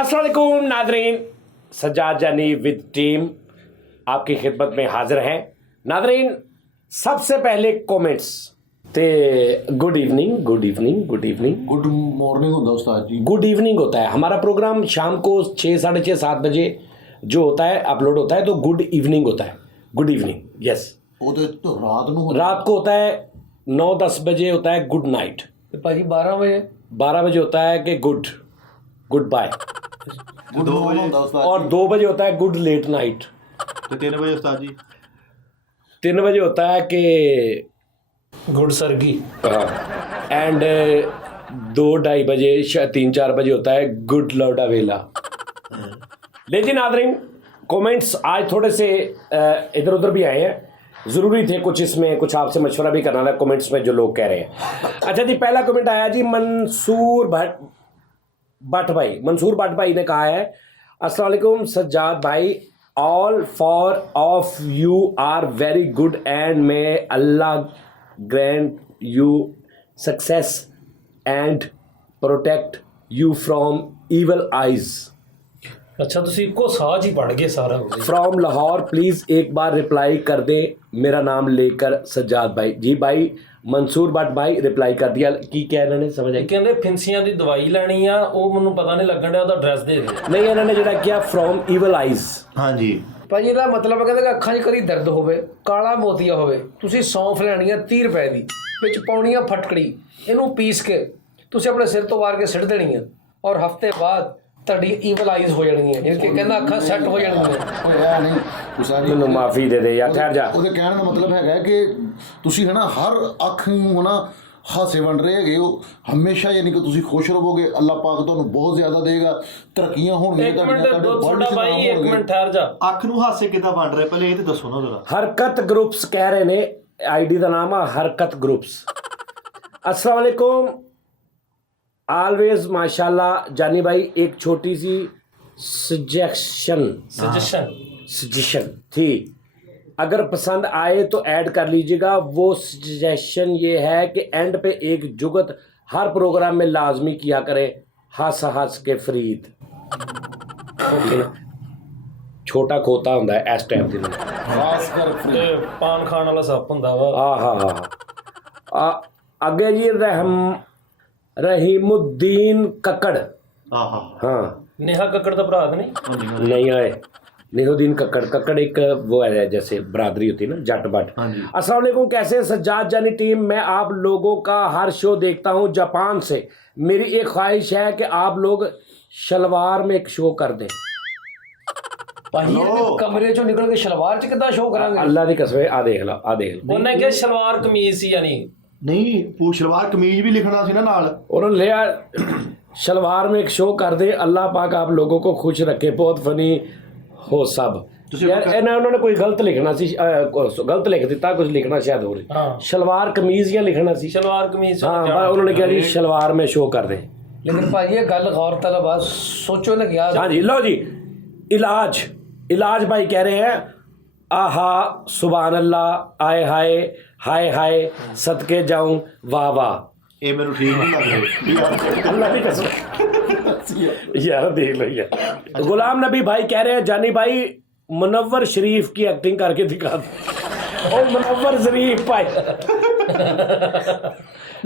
अस्सलाम वालेकुम नादरीन, सज्जाद जानी विद टीम आपकी खिदमत में हाजिर हैं। नादरीन, सबसे पहले कमेंट्स ते good evening good evening good evening good morning होता उस्ताद जी। गुड इवनिंग होता है हमारा प्रोग्राम शाम को 6, 6:30, 7 बजे जो होता है अपलोड होता है, तो गुड इवनिंग होता है। Good evening yes. वो तो रात को होता है 9, 10 बजे होता है गुड नाइट। भाजी 12 बजे होता है कि गुड बाय। गुड मॉर्निंग होता उस्ताद और 2 बजे होता है गुड लेट नाइट। तो 3 बजे उस्ताद जी 3 बजे होता है कि गुड सरगी। एंड 2, 2:30 बजे 3, 4 बजे होता है गुड लौडा वेला। लेकिन नादरीन, कमेंट्स आज थोड़े से इधर उधर भी आए हैं, ज़रूरी थे कुछ, इसमें कुछ आपसे मशवरा भी करना था कमेंट्स में जो लोग कह रहे हैं। अच्छा जी, पहला कमेंट आया जी मंसूर भट्ट भाई ने कहा है, अस्सलाम वालेकुम सज्जाद भाई, all four of you are very good and may Allah grant you success and protect you from evil eyes. अच्छा, ਤੁਸੀਂ ਇੱਕੋ ਸਾਹ ਹੀ ਪੜ ਗਏ ਸਾਰਾ ਕੁਝ। फ्रॉम लाहौर प्लीज़ एक बार रिप्लाई कर दे, मेरा नाम लेकर सज्जाद भाई। जी भाई मंसूर भट्ट भाई रिप्लाई कर दिया। की क्या इन्होंने समझ आई? ਕਹਿੰਦੇ ਫਿੰਸੀਆਂ ਦੀ ਦਵਾਈ ਲੈਣੀ ਆ, ਉਹ ਮੈਨੂੰ ਪਤਾ ਨਹੀਂ ਲੱਗਣ ਡਿਆ, ਉਹਦਾ ਐਡਰੈਸ ਦੇ ਦੇ। नहीं, इन्होंने जोड़ा किया फ्रॉम ईवल आइज। हाँ जी ਭਾਜੀ ਇਹਦਾ ਮਤਲਬ ਕਹਿੰਦੇ ਕਿ ਅੱਖਾਂ 'ਚ ਕਦੀ ਦਰਦ ਹੋਵੇ, ਕਾਲਾ ਮੋਤੀਆ ਹੋਵੇ, ਤੁਸੀਂ ਸੌਂਫ ਲੈਣੀ ਆ 30 ਰੁਪਏ ਦੀ, ਵਿੱਚ ਪਾਉਣੀ ਆ ਫਟਕੜੀ, ਇਹਨੂੰ ਪੀਸ ਕੇ ਤੁਸੀਂ ਆਪਣੇ ਸਿਰ ਤੋਂ ਵਾਰ ਕੇ ਸਿੱਟ ਦੇਣੀ ਆ, ਔਰ ਹਫਤੇ ਬਾਅਦ ਤੁਹਾਡੀ ਈਵਲ ਆਈਜ਼ ਹੋ ਜਾਣਗੀਆਂ। ਇਹ ਕਿ ਕਹਿੰਦਾ ਅੱਖਾਂ ਸੈੱਟ ਹੋ ਜਾਣਗੀਆਂ। ਹੋਇਆ ਨਹੀਂ ਉਸਤਾਦ ਜੀ। ਮੈਨੂੰ ਮਾਫੀ ਦੇ ਦੇ ਯਾਰ, ਠਹਿਰ ਜਾ। ਉਹਦੇ ਕਹਿਣ ਦਾ ਮਤਲਬ ਹੈਗਾ ਕਿ ਤੁਸੀਂ ਹੈ ਨਾ ਹਰ ਅੱਖ ਨੂੰ ਨਾ ਹਾਸੇ ਵੰਡ ਰਹੇ ਹੈਗੇ ਹੋ ਹਮੇਸ਼ਾ, ਯਾਨੀ ਕਿ ਤੁਸੀਂ ਖੁਸ਼ ਰਹੋਗੇ, ਅੱਲਾਹ ਪਾਕ ਤੁਹਾਨੂੰ ਬਹੁਤ ਜ਼ਿਆਦਾ ਦੇਗਾ, ਤਰੱਕੀਆਂ ਹੋਣਗੀਆਂ ਇੱਕ ਮਿੰਟ ਤੁਹਾਡੇ ਤੁਹਾਡਾ ਭਾਈ, ਇੱਕ ਮਿੰਟ ਠਹਿਰ ਜਾ। ਅੱਖ ਨੂੰ ਹਾਸੇ ਕਿੱਦਾਂ ਵੰਡ ਰਹੇ, ਪਹਿਲੇ ਇਹ ਤੇ ਦੱਸੋ ਨਾ ਜ਼ਰਾ। हरकत ग्रुप्स कह रहे ने, आईडी का नाम है हरकत ग्रुप्स। अस्सलाम वालेकुम, ऑलवेज माशाल्लाह जानी भाई, एक छोटी सी सजेशन थी, अगर पसंद आए तो ऐड कर लीजिएगा। वो सजेशन ये है कि एंड पे एक जुगत हर प्रोग्राम में लाजमी किया करें, हंस के फरीद। छोटा खोता होता है इस टाइप की। ਖਾਸ ਕਰ ਤੇ ਪਾਨ ਖਾਣ ਵਾਲਾ ਸੱਪ ਹੁੰਦਾ ਵਾ। अगे जी रहीमुद्दीन कक्कड़। हाँ ਨੇਹਾ ਕੱਕੜ ਦਾ ਭਰਾ ਤਾਂ ਨਹੀਂ? नहीं आए निहुद्दीन कक्कड़ एक वो है जैसे बरादरी होती है ना, जट बट। अस्सलाम वालेकुम, कैसे हैं सज्जाद जानी टीम? मैं आप लोगों का हर शो देखता हूँ जापान से। मेरी एक ख्वाहिश है कि आप लोग शलवार में एक शो कर दें। ਭਾਜੀ ਇਹ ਕਮਰੇ 'ਚੋਂ ਨਿਕਲ ਕੇ ਸ਼ਲਵਾਰ 'ਚ ਕਿੱਦਾਂ ਸ਼ੋਅ ਕਰਾਂਗੇ? अल्लाह की कसम, आ देख लो। ਉਹਨੇ ਕਿਹਾ ਸ਼ਲਵਾਰ ਕਮੀਜ਼ ਸੀ, ਯਾਨੀ ਨਹੀਂ ਉਹ ਸ਼ਲਵਾਰ ਕਮੀਜ਼ ਵੀ ਲਿਖਣਾ ਸੀ ਨਾ ਨਾਲ। उन्होंने लिया शलवार में एक शो कर दे, अल्लाह पाक आप लोगों को खुश रखे, बहुत फनी हो सब। यार उन्होंने कोई गलत लिखना सी, गलत लिख दिता, कुछ लिखना शायद हो रही। शलवार कमीज या लिखना सी, ਸ਼ਲਵਾਰ ਕਮੀਜ਼। हाँ, पर उन्होंने कहा जी शलवार में शो कर दे। ਲੇਕਿਨ ਭਾਜੀ ਇਹ ਗੱਲ ਗੌਰ ਤਲਬ ਆ, ਸੋਚੋ ਨਾ ਕਿਹਾ। हाँ जी, लो जी, इलाज भाई कह रहे हैं, आहा सुभान अल्लाह, आए हाय हाय हाय, सदके जाऊं वाह वाह। ਇਹ ਮੈਨੂੰ ਠੀਕ ਨਹੀਂ ਲੱਗ ਰਿਹਾ। अल्लाह की कसम यार, देख लो यार। गुलाम नबी भाई कह रहे हैं, जानी भाई मुनव्वर शरीफ की एक्टिंग करके दिखा दो। ओ मुनव्वर शरीफ भाई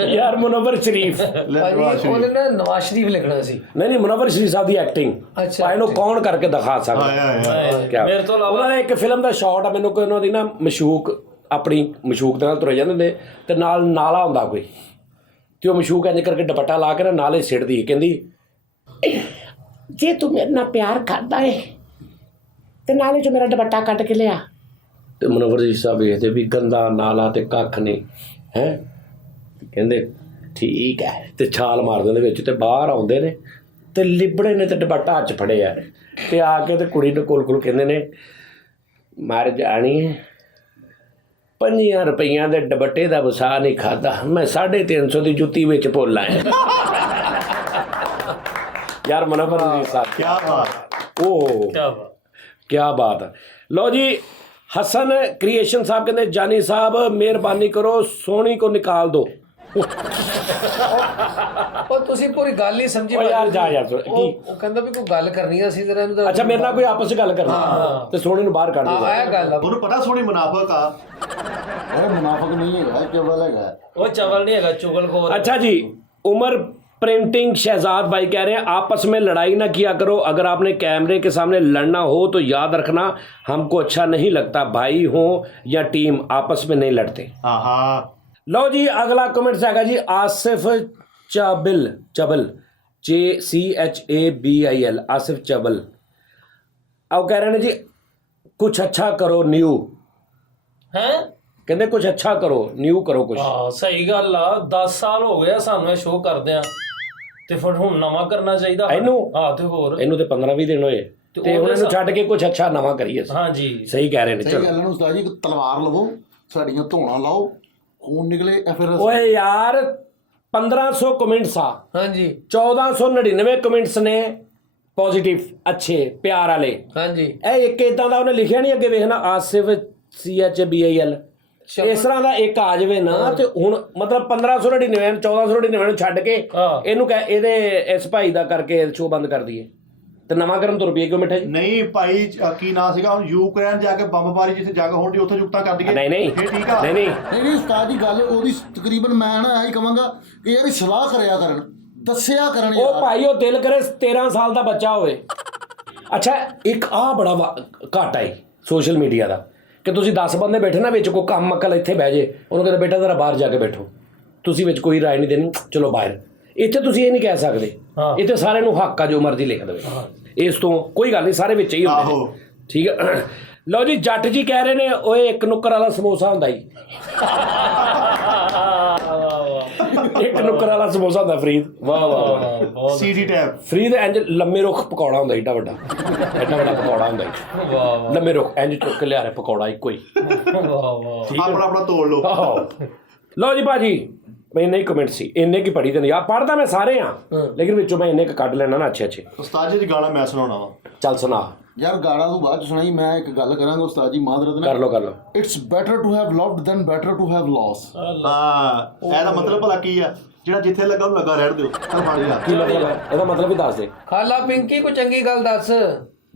यार, मुनव्वर शरीफ ਭਾਜੀ ਉਹਨੇ ਨਾ ਨਵਾਜ਼ ਸ਼ਰੀਫ ਲਿਖਣਾ ਸੀ। नहीं मुनव्वर शरीफ साहब की एक्टिंग अच्छा, भाई ਨੂੰ ਕੌਣ ਕਰਕੇ ਦਿਖਾ ਸਕਦਾ? ਕਿਆ ਮੇਰੇ ਤੋਂ ਇਲਾਵਾ ਉਹਨਾਂ ਨੇ ਇੱਕ ਫਿਲਮ ਦਾ ਸ਼ਾਟ ਆ, ਮੈਨੂੰ ਕੋਈ ਉਹਨਾਂ ਦੀ ਨਾ ਮਸ਼ੂਕ, ਆਪਣੀ ਮਸ਼ੂਕ ਦੇ ਨਾਲ ਤੁਰੇ ਜਾਂਦੇ ਹੁੰਦੇ, ਤੇ ਨਾਲ ਨਾਲਾ ਹੁੰਦਾ ਕੋਈ, ਤੇ ਉਹ ਮਸ਼ੂਕ ਇੰਜ ਕਰਕੇ ਦੁਪੱਟਾ ਲਾ ਕੇ ਨਾ ਨਾਲੇ ਸਿੱਟਦੀ, ਕਹਿੰਦੀ ਜੇ ਤੂੰ ਮੇਰੇ ਨਾਲ ਪਿਆਰ ਕਰਦਾ ਏ ਤੇ ਨਾਲੇ ਚ ਮੇਰਾ ਦੁਪੱਟਾ ਕੱਟ ਕੇ ਲਿਆ। ਤੇ ਮੁਨੱਵਰ ਜੀ ਸਾਹਿਬ ਵੇਖਦੇ ਵੀ ਗੰਦਾ ਨਾਲਾ ਤੇ ਕੱਖ ਨਹੀਂ ਹੈ, ਕਹਿੰਦੇ ਠੀਕ ਹੈ, ਤੇ ਛਾਲ ਮਾਰ ਦਿੰਦੇ ਵਿੱਚ, ਤੇ ਬਾਹਰ ਆਉਂਦੇ ਨੇ ਤੇ ਲਿਬੜੇ ਨੇ ਤੇ ਦੁਪੱਟਾ ਹੱਥ 'ਚ ਫੜਿਆ ਨੇ, ਤੇ ਆ ਕੇ ਤੇ ਕੁੜੀ ਨੂੰ ਕੋਲ ਕਹਿੰਦੇ ਨੇ, ਮਰ ਜਾਣੀ 5 ਰੁਪਈਆਂ ਦੇ ਦੁਪੱਟੇ ਦਾ ਵਸਾ ਨਹੀਂ ਖਾਦਾ, ਮੈਂ 350 ਦੀ ਜੁੱਤੀ ਵਿੱਚ ਭੁੱਲ ਆਇਆ। यार मुनव्वर जी साहब क्या बात, ओह क्या बात है। लो जी, हसन क्रिएशन साहब कहते, जानी साहब मेहरबानी करो सोनी को निकाल दो। ਉਹ ਤੁਸੀਂ ਪੂਰੀ ਗੱਲ ਹੀ ਸਮਝੀ ਓ ਯਾਰ ਜਾ ਯਾਰ ਕੀ ਉਹ ਕਹਿੰਦਾ ਵੀ ਕੋਈ ਗੱਲ ਕਰਨੀ ਆ ਅਸੀਂ ਤੇਰਾ ਇਹਨੂੰ ਤਾਂ ਅੱਛਾ ਮੇਰੇ ਨਾਲ ਕੋਈ ਆਪਸ ਵਿੱਚ ਗੱਲ ਕਰਨਾ ਤੇ ਸੋਹਣੇ ਨੂੰ ਬਾਹਰ ਕੱਢ ਦੋ ਆਇਆ ਗੱਲ ਆ ਉਹਨੂੰ ਪਤਾ ਸੋਹਣੀ ਮੁਨਾਫਕ ਆ। ਇਹ ਮੁਨਾਫਕ ਨਹੀਂ ਹੈਗਾ, ਕੇਵਲ ਹੈਗਾ। ਉਹ ਚਵਲ ਨਹੀਂ ਹੈਗਾ, ਚੁਗਲਖੋਰ। अच्छा जी, उमर प्रिंटिंग शहजाद भाई कह रहे हैं आपस में लड़ाई ना किया करो, अगर आपने कैमरे के सामने लड़ना हो तो याद रखना हमको अच्छा नहीं लगता, भाई हो या टीम आपस में नहीं लड़ते। ਹਾਂ ਹਾਂ लो जी अगला कमेंट्स हैगा जी आसिफ चाबिल चबल JCHABIL आसिफ चबल अब कह रहे हैं जी कुछ अच्छा करो न्यू ਹੈ कहते कुछ अच्छा करो न्यू करो कुछ ਹਾਂ ਸਹੀ ਗੱਲ ਆ। 10 ਸਾਲ ਹੋ ਗਏ ਆ ਸਾਨੂੰ ਇਹ ਸ਼ੋਅ ਕਰਦਿਆਂ, ਤੇ ਫਿਰ ਹੁਣ ਨਵਾਂ ਕਰਨਾ ਚਾਹੀਦਾ। ਇਹਨੂੰ ਹਾਂ ਤੇ ਹੋਰ ਇਹਨੂੰ ਤੇ 15-20 ਦਿਨ ਹੋਏ ਤੇ ਹੁਣ ਇਹਨੂੰ ਛੱਡ ਕੇ ਕੁਝ ਅੱਛਾ ਨਵਾਂ ਕਰੀਏ ਅਸੀਂ। ਹਾਂਜੀ ਸਹੀ ਕਹਿ ਰਹੇ ਨੇ ਸਹੀ ਚਲੋ ਗੱਲ ਹੈ ਉਸਤਾਦ ਜੀ, ਇੱਕ ਤਲਵਾਰ ਲਵੋ, ਸਾਡੀਆਂ ਧੌਣਾ ਲਾਓ, ਖੂਨ ਨਿਕਲੇ ਫਿਰ ਓਏ ਯਾਰ 1500 ਕਮੈਂਟਸ ਆ, ਹਾਂਜੀ 1499 ਕਮੈਂਟਸ ਨੇ ਪੋਜ਼ਿਟਿਵ ਅੱਛੇ ਪਿਆਰ ਵਾਲੇ। ਹਾਂਜੀ ਇਹ ਇੱਕ ਇਦਾਂ ਦਾ ਉਹਨੇ ਲਿਖਿਆ ਨਹੀਂ ਅੱਗੇ ਵੇਖਣਾ ਆਸਿਫ CHBIL ਇਸ ਤਰ੍ਹਾਂ ਦਾ ਇੱਕ ਆ ਜਾਵੇ ਨਾ ਤੇ ਹੁਣ ਮਤਲਬ 1599 1499 ਨੂੰ ਛੱਡ ਕੇ ਇਹਨੂੰ ਕਹਿ ਇਹਦੇ ਇਸ ਭਾਈ ਦਾ ਕਰਕੇ ਸ਼ੋਅ ਬੰਦ ਕਰ ਦਈਏ ਤੇ ਨਵਾਂ ਕਰਨ ਤੋਂ ਰੁਪਏ ਕਿਉਂ ਮਿੱਠਾ ਜੀ? ਨਹੀਂ ਭਾਈ ਕੀ ਨਾਂ ਸੀਗਾ ਹੁਣ ਯੂਕਰੇਨ ਜਾ ਕੇ ਬੰਬਬਾਰੀ ਜਿੱਥੇ ਜੰਗ ਹੋਣ ਦੀ ਉੱਥੇ ਜੁਗਤਾਂ ਕਰ ਦਈਏ। ਨਹੀਂ ਨਹੀਂ ਫੇਰ ਠੀਕ ਆ। ਨਹੀਂ ਨਹੀਂ ਨਹੀਂ ਉਸਤਾਦ ਦੀ ਗੱਲ ਉਹਦੀ ਤਕਰੀਬਨ ਮੈਂ ਨਾ ਇਹੀ ਕਹਾਂਗਾ ਕਿ ਯਾਰ ਇਹ ਸਲਾਹ ਕਰਿਆ ਕਰਨ, ਦੱਸਿਆ ਕਰਨ ਉਹ ਭਾਈ ਉਹ ਦਿਲ ਕਰੇ 13 ਸਾਲ ਦਾ ਬੱਚਾ ਹੋਵੇ। ਅੱਛਾ ਇੱਕ ਆ ਬੜਾ ਘਾਟਾ ਹੈ ਸੋਸ਼ਲ ਮੀਡੀਆ ਦਾ ਕਿ ਤੁਸੀਂ 10 ਬੰਦੇ ਬੈਠੇ ਨਾ ਵਿੱਚ ਕੋਈ ਕੰਮ ਅਕਲ ਇੱਥੇ ਬਹਿ ਜੇ ਉਹਨੂੰ ਕਹਿੰਦੇ ਬੇਟਾ ਜ਼ਰਾ ਬਾਹਰ ਜਾ ਕੇ ਬੈਠੋ, ਤੁਸੀਂ ਵਿੱਚ ਕੋਈ ਰਾਏ ਨਹੀਂ ਦੇਣੀ, ਚਲੋ ਬਾਹਰ। ਇੱਥੇ ਤੁਸੀਂ ਇਹ ਨਹੀਂ ਕਹਿ ਸਕਦੇ, ਇੱਥੇ ਸਾਰਿਆਂ ਨੂੰ ਹੱਕ ਆ ਜੋ ਮਰਜ਼ੀ ਲਿਖ ਦੇਵੇ, ਇਸ ਤੋਂ ਕੋਈ ਗੱਲ ਨਹੀਂ, ਸਾਰੇ ਵਿੱਚ ਹੀ ਹੁੰਦੇ ਨੇ। ਠੀਕ ਹੈ ਲਓ ਜੀ ਜੱਟ ਜੀ ਕਹਿ ਰਹੇ ਨੇ ਓਏ ਇੱਕ ਨੁੱਕਰ ਵਾਲਾ ਸਮੋਸਾ ਹੁੰਦਾ ਜੀ ਇੱਕ ਨੁੱਕਰ ਵਾਲਾ ਸਮੋਸਾ ਹੁੰਦਾ ਫਰੀਦ। ਵਾਹ ਵਾਹ ਵਾਹ CD ਟੈਬ ਫਰੀਦ ਇੰਜ ਲੰਮੇ ਰੁੱਖ ਪਕੌੜਾ ਹੁੰਦਾ ਏਡਾ ਵੱਡਾ ਪਕੌੜਾ ਹੁੰਦਾ ਜੀ। ਵਾਹ ਲੰਮੇ ਰੁੱਖ ਇੰਜ ਚੁੱਕ ਕੇ ਲਿਆ ਰਿਹਾ ਪਕੌੜਾ ਇੱਕੋ ਹੀ। ਵਾਹ ਆਪਣਾ ਆਪਣਾ ਤੋੜ ਲਓ। ਲਓ ਜੀ ਭਾਜੀ ਮੈਂ ਇੰਨੇ ਹੀ ਕਮੈਂਟ ਸੀ, ਇੰਨੇ ਕੀ ਪੜ੍ਹੀ ਤੇ ਨਹੀਂ ਆ ਪੜ੍ਹਦਾ ਮੈਂ ਸਾਰੇ ਆ ਲੇਕਿਨ ਵਿੱਚੋਂ ਮੈਂ ਇੰਨੇ ਕੁ ਕੱਢ ਲੈਣਾ ਨਾ ਅੱਛੇ ਅੱਛੇ। ਉਸਤਾਦ ਜੀ ਦੀ ਗਾਣਾ ਮੈਂ ਸੁਣਾਉਣਾ ਵਾ। ਚੱਲ ਸੁਣਾ ਯਾਰ ਗਾਣਾ ਤੂੰ ਬਾਅਦ ਚ ਸੁਣਾਈ, ਮੈਂ ਇੱਕ ਗੱਲ ਕਰਾਂਗਾ ਉਸਤਾਦ ਜੀ ਮਾਦਰਤ ਕਰ ਲਓ it's better to have loved than better to have lost. ਹਾਂ ਇਹਦਾ ਮਤਲਬ ਭਲਾ ਕੀ ਆ? ਜਿਹੜਾ ਜਿੱਥੇ ਲੱਗਾ ਉਹਨੂੰ ਲੱਗਾ ਰਹਿਣ ਦਿਓ। ਚੱਲ ਫੜ ਲਿਆ। ਕੀ ਮਤਲਬ ਇਹਦਾ ਮਤਲਬ ਵੀ ਦੱਸ ਦੇ ਖਾਲਾ ਪਿੰਕੀ ਕੋਈ ਚੰਗੀ ਗੱਲ ਦੱਸ।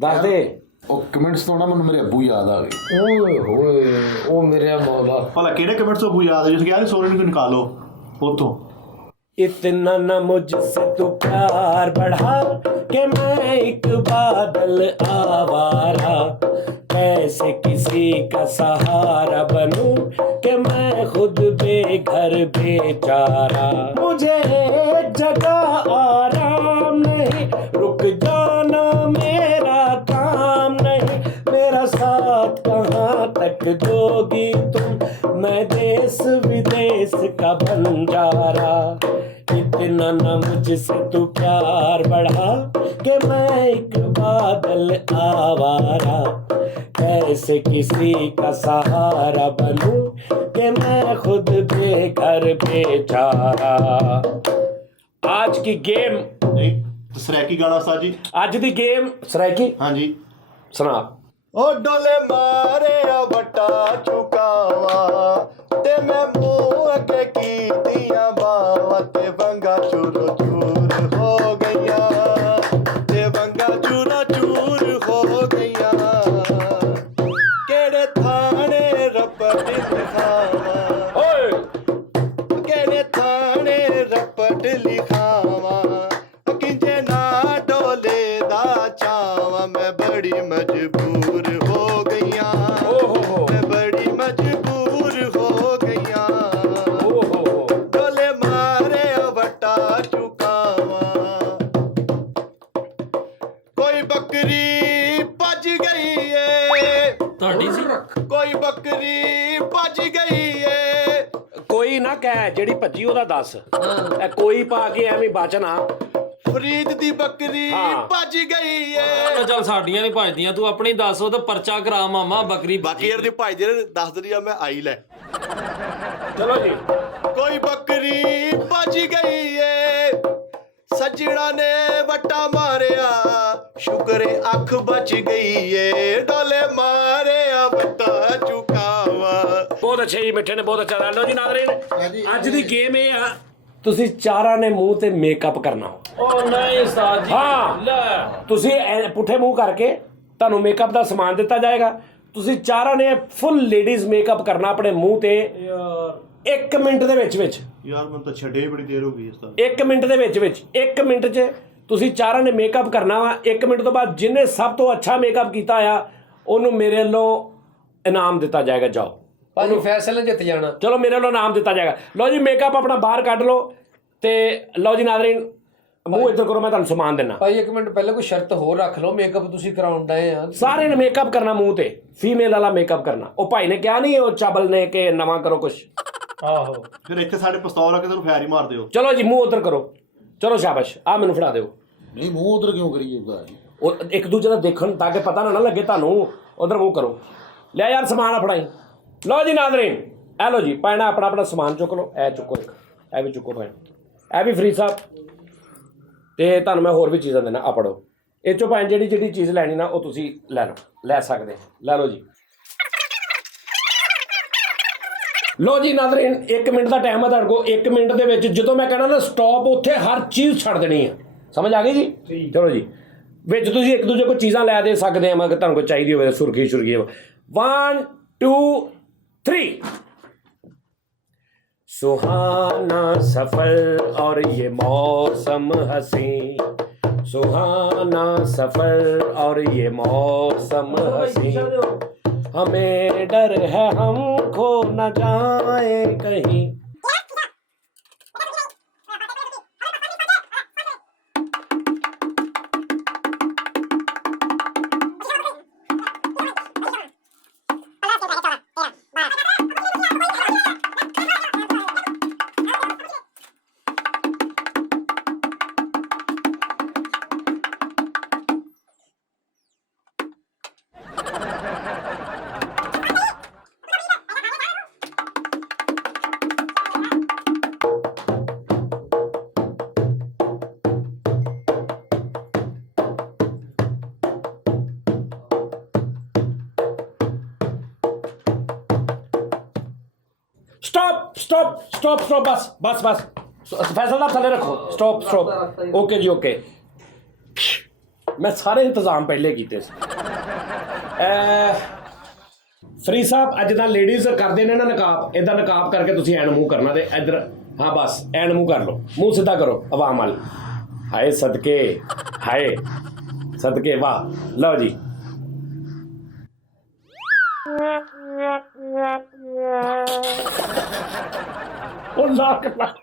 ਦੱਸ ਦੇ। ਉਹ ਕਮੈਂਟਸ ਤੋਂ ਨਾ ਮੈਨੂੰ ਮੇਰੇ ਅੱਬੂ ਯਾਦ ਆ ਗਏ। ਓਏ ਹੋਏ ਉਹ ਮੇਰੇ ਮੌਲਾ। ਭਲਾ ਕਿਹੜੇ ਕਮੈਂਟਸ ਤੋਂ ਯਾਦ ਹੈ ਜਿਸ ਕਿਹਾ ਸੋਰੇ ਨੂੰ ਨਿਕਾਲੋ ਉਤੋਂ। इतना न मुझसे तू प्यार बढ़ा कि मैं एक बादल आवारा, कैसे किसी का सहारा बनूं कि मैं खुद बेघर बेचारा, मुझे एक जगह आराम नहीं, रुक जाना मेरा काम नहीं, मेरा साथ कहाँ तक दोगी तुम, मैं देश विदेश का बंजारा, इतना न मुझसे तू प्यार बढ़ा कि मैं एक बादल आवारा, कैसे किसी का सहारा बनूं कि मैं खुद बेघर बेचारा। आज की गेम ਨਹੀਂ ਸਰੈਕੀ ਗਾਣਾ ਉਸਤਾਦ ਜੀ। ਅੱਜ ਦੀ ਗੇਮ ਸਰੈਕੀ ਹਾਂਜੀ ਸੁਣਾ। ਓ ਡੋਲੇ ਮਾਰਿਆ ਵੱਟਾ ਚੁਕਾਵਾ ਤੇ ਮੈਂ ਮੂੰਹ ਅੱਗੇ ਕੀਤੀਆਂ ਬਾਵਾਂ ਤੇ ਵੰਗਾ ਚੂਰੋ ਚੂਰ ਹੋ ਗਈਆਂ, ਤੇ ਵੰਗਾ ਚੂਰੋ ਚੂਰ ਹੋ ਗਈਆਂ, ਕਿਹੜੇ ਥਾਣੇ ਰਪਟ ਲਿਖਾਵਾਂ ਓਏ, ਕਿਹੜੇ ਥਾਣੇ ਰਪਟ ਲਿਖਾਵਾਂ, ਕਿੰਜੇ ਨਾ ਡੋਲੇ ਦਾ ਚਾਵਾਂ, ਮੈਂ ਬੜੀ ਮਜਬੂਰ ਹੋ ਗਈਆਂ, ਮੈਂ ਬੜੀ ਮਜਬੂਰ ਹੋ ਗਈਆਂ, ਡੋਲੇ ਮਾਰੇ ਵੱਟਾ ਚੁਕਾਵਾਂ, ਕੋਈ ਬੱਕਰੀ ਭੱਜ ਗਈ ਏ, ਤੁਹਾਡੀ ਸੀ ਕੋਈ ਬੱਕਰੀ ਭੱਜ ਗਈ ਏ, ਕੋਈ ਨਾ ਕਹਿ ਜਿਹੜੀ ਭੱਜੀ ਉਹਦਾ ਦੱਸ, ਇਹ ਕੋਈ ਪਾ ਕੇ ਐਵੇਂ ਬਚਣਾ। ਫਰੀਦ ਦੀ ਬੱਕਰੀ ਭੱਜ ਗਈ ਏ। ਚੱਲ ਸਾਡੀਆਂ ਨਹੀਂ ਭਜਦੀਆਂ, ਤੂੰ ਆਪਣੀ ਦੱਸ। ਉਹ ਤਾਂ ਪਰਚਾ ਕਰਾ ਮਾਮਾ ਬੱਕਰੀ ਬਾਕੀ ਯਾਰ ਦੀ ਭਜਦੇ ਨੇ ਦੱਸ ਦਰੀ ਆ ਮੈਂ ਆਈ ਲੈ। ਚਲੋ ਜੀ ਕੋਈ ਬੱਕਰੀ ਭੱਜ ਗਈ ਏ, ਸੱਜਣਾ ਨੇ ਵੱਟਾ ਮਾਰਿਆ, ਸ਼ੁਕਰੇ ਅੱਖ ਬਚ ਗਈ ਏ, ਡੋਲੇ ਮਾਰਿਆ ਵੱਟਾ ਚੁਕਾਵਾ, ਬਹੁਤ ਅੱਛਾ ਜੀ, ਮਿੱਠੇ ਨੇ ਬਹੁਤ ਅੱਛਾ ਦੱਸਿਆ। ਲਓ ਜੀ ਨਾਜ਼ਰੀਨ, ਹਾਂਜੀ। ਅੱਜ ਦੀ ਗੇਮ ਇਹ ਆ, ਤੁਸੀਂ ਚਾਰਾਂ ਨੇ ਮੂੰਹ ਤੇ ਮੇਕਅਪ ਕਰਨਾ। ਉਹ ਨਹੀਂ ਉਸਤਾਦ ਜੀ, ਹਾਂ। ਲੈ ਤੁਸੀਂ ਪੁੱਠੇ ਮੂੰਹ ਕਰਕੇ ਤੁਹਾਨੂੰ ਮੇਕਅਪ ਦਾ ਸਮਾਨ ਦਿੱਤਾ ਜਾਏਗਾ। ਤੁਸੀਂ ਚਾਰਾਂ ਨੇ ਫੁੱਲ ਲੇਡੀਜ਼ ਮੇਕਅਪ ਕਰਨਾ ਆਪਣੇ ਮੂੰਹ ਤੇ ਯਾਰ 1 ਮਿੰਟ ਦੇ ਵਿੱਚ ਵਿੱਚ। ਯਾਰ ਮੈਨੂੰ ਤਾਂ ਛੱਡੇ ਬੜੀ ਦੇਰ ਹੋ ਗਈ ਇਸ ਤਰ੍ਹਾਂ। 1 ਮਿੰਟ ਦੇ ਵਿੱਚ ਵਿੱਚ 1 ਮਿੰਟ 'ਚ ਤੁਸੀਂ ਚਾਰਾਂ ਨੇ ਮੇਕਅਪ ਕਰਨਾ ਵਾ। 1 ਮਿੰਟ ਤੋਂ ਬਾਅਦ ਜਿਹਨੇ ਸਭ ਤੋਂ ਅੱਛਾ ਮੇਕਅਪ ਕੀਤਾ ਆ ਉਹਨੂੰ ਮੇਰੇ ਵੱਲੋਂ ਇਨਾਮ ਦਿੱਤਾ ਜਾਏਗਾ। ਜਾਓ ਭਾਜੀ ਫੈਸਲੇ ਜਿੱਤ ਜਾਣਾ। ਚਲੋ ਮੇਰੇ ਵੱਲੋਂ ਇਨਾਮ ਦਿੱਤਾ ਜਾਏਗਾ। ਲਓ ਜੀ ਮੇਕਅਪ ਆਪਣਾ ਬਾਹਰ ਕੱਢ ਲਓ ਤੇ ਲਓ ਜੀ ਨਾਜ਼ਰੀਨ ਮੂੰਹ ਇੱਧਰ ਕਰੋ, ਮੈਂ ਤੁਹਾਨੂੰ ਸਮਾਨ ਦੇਣਾ। ਭਾਈ 1 ਮਿੰਟ ਪਹਿਲਾਂ ਕੋਈ ਸ਼ਰਤ ਹੋਰ ਰੱਖ ਲਓ, ਮੇਕਅਪ ਤੁਸੀਂ ਕਰਾਉਣ ਡਏ ਆ। ਸਾਰੇ ਨੇ ਮੇਕਅਪ ਕਰਨਾ ਮੂੰਹ ਤੇ, ਫੀਮੇਲ ਵਾਲਾ ਮੇਕਅਪ ਕਰਨਾ। ਉਹ ਭਾਈ ਨੇ ਕਿਹਾ ਨਹੀਂ ਉਹ ਚਾਬਲ ਨੇ ਕਿ ਨਵਾਂ ਕਰੋ ਕੁਛ। ਆਹੋ ਫਿਰ ਇੱਥੇ ਸਾਡੇ ਪਿਸਤੌਲ ਆ ਕੇ ਤੁਹਾਨੂੰ ਫੈਰ ਹੀ ਮਾਰ ਦਿਓ। ਚਲੋ ਜੀ ਮੂੰਹ ਉੱਧਰ ਕਰੋ। ਚਲੋ ਸ਼ਾਬਾਸ਼, ਆ ਮੈਨੂੰ ਫੜਾ ਦਿਓ। ਨਹੀਂ ਮੂੰਹ ਉਧਰ ਕਿਉਂ ਕਰੀਏ ਉਹਦਾ? ਉਹ ਇੱਕ ਦੂਜੇ ਦਾ ਦੇਖਣ ਤਾਂ ਕਿ ਪਤਾ ਨਾ ਲੱਗੇ ਤੁਹਾਨੂੰ। ਉਧਰ ਮੂੰਹ ਕਰੋ। ਲੈ ਯਾਰ ਸਮਾਨ ਆ ਫੜਾਈ। ਲਓ ਜੀ ਨਾਜ਼ਰੀਨ, ਇਹ ਲਓ ਜੀ ਪੈਣਾ ਆਪਣਾ ਆਪਣਾ ਸਮਾਨ ਚੁੱਕ ਲਓ। ਇਹ ਚੁੱਕੋ, ਇੱਕ ਇਹ ਵੀ ਚੁੱਕੋ ਭੈਣ, ਇਹ ਵੀ ਫਰੀ ਸਾਹਿਬ। ਤੇ ਤੁਹਾਨੂੰ ਮੈਂ ਹੋਰ ਵੀ ਚੀਜ਼ਾਂ ਦੇਣਾ, ਆ ਪੜੋ। ਇਹ ਚੋਂ ਭੈਣ ਜਿਹੜੀ ਜਿਹੜੀ ਚੀਜ਼ ਲੈਣੀ ਨਾ ਉਹ ਤੁਸੀਂ ਲੈ ਲਓ, ਲੈ ਸਕਦੇ। ਲੈ ਲਓ ਜੀ। ਲਓ ਜੀ ਨਾਜ਼ਰੀਨ, 1 ਮਿੰਟ ਦਾ ਟਾਈਮ ਹੈ ਤੁਹਾਡੇ ਕੋਲ। 1 ਮਿੰਟ ਦੇ ਵਿੱਚ ਜਦੋਂ ਮੈਂ ਕਹਿਣਾ ਨਾ ਸਟਾਪ, ਉੱਥੇ ਹਰ ਚੀਜ਼ ਛੱਡ ਦੇਣੀ ਹੈ। ਸਮਝ ਆ ਗਈ ਜੀ? ਚਲੋ ਜੀ, ਵਿੱਚ ਤੁਸੀਂ ਇੱਕ ਦੂਜੇ ਕੋਲ ਚੀਜ਼ਾਂ ਲੈ ਦੇ ਸਕਦੇ ਆ, ਮੈਂ ਤੁਹਾਨੂੰ ਕੋਈ ਚਾਹੀਦੀ ਹੋਵੇ ਸੁਰਖੀ ਸੁਰਖੀ। 1 2 3। सुहाना सफर और ये मौसम हसी, सुहाना सफर और ये मौसम हसी, हमें डर है हम खो न जाए कहीं। स्टॉप स्टॉप स्टॉप स्टॉप, बस बस बस। फैसल साहब थले रखो। Stop stop. ओके जी ओके। मैं सारे इंतजाम पहले किए। ਫਰੀ ਸਾਹਿਬ ਅੱਜ ਦਾ ਲੇਡੀਜ਼ ਕਰਦੇ ਨੇ ਨਾ ਨਕਾਬ, ਇਦਾਂ ਨਕਾਬ ਕਰਕੇ ਤੁਸੀਂ ਐਨ ਮੂੰਹ ਕਰਨਾ ਤੇ ਇੱਧਰ। ਹਾਂ ਬਸ ਐਨ ਮੂੰਹ ਕਰ ਲਓ, ਮੂੰਹ ਸਿੱਧਾ ਕਰੋ ਆਵਾਮ ਵਾਲ। ਹਾਏ ਸਦਕੇ, ਹਾਏ ਸਦਕੇ, ਵਾਹ। ਲਓ ਜੀ ਉਹ ਲੱਖ ਲੱਖ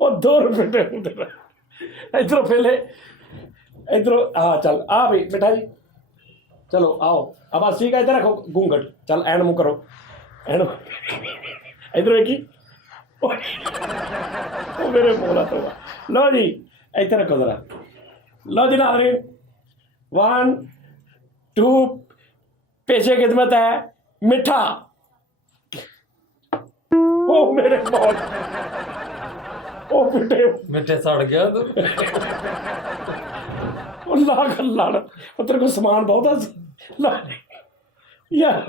ਉਹ 2 ਰੁਪਏ ਦੇ ਹੁੰਦੇ ਨੇ। ਇੱਧਰੋਂ ਪਹਿਲੇ ਇੱਧਰੋਂ ਆ ਚੱਲ ਆ ਬਈ ਬੇਟਾ ਜੀ, ਚਲੋ ਆਓ। अब बस ठीक है, इधर रखो घूंघट। चल एंड मुँह करो, एंड इधर देखी वो मेरे बोला तो। लो जी इधर रखो जरा। लो जी नाज़रीन 1 2। पेशे खिदमत है मिठा। ओ मेरे बहुत ओ बेटे ਮਿੱਠੇ ਸੜ ਗਿਆ ਤੂੰ। ला कर लड़, तेरे को सामान बहुत है। लो यार,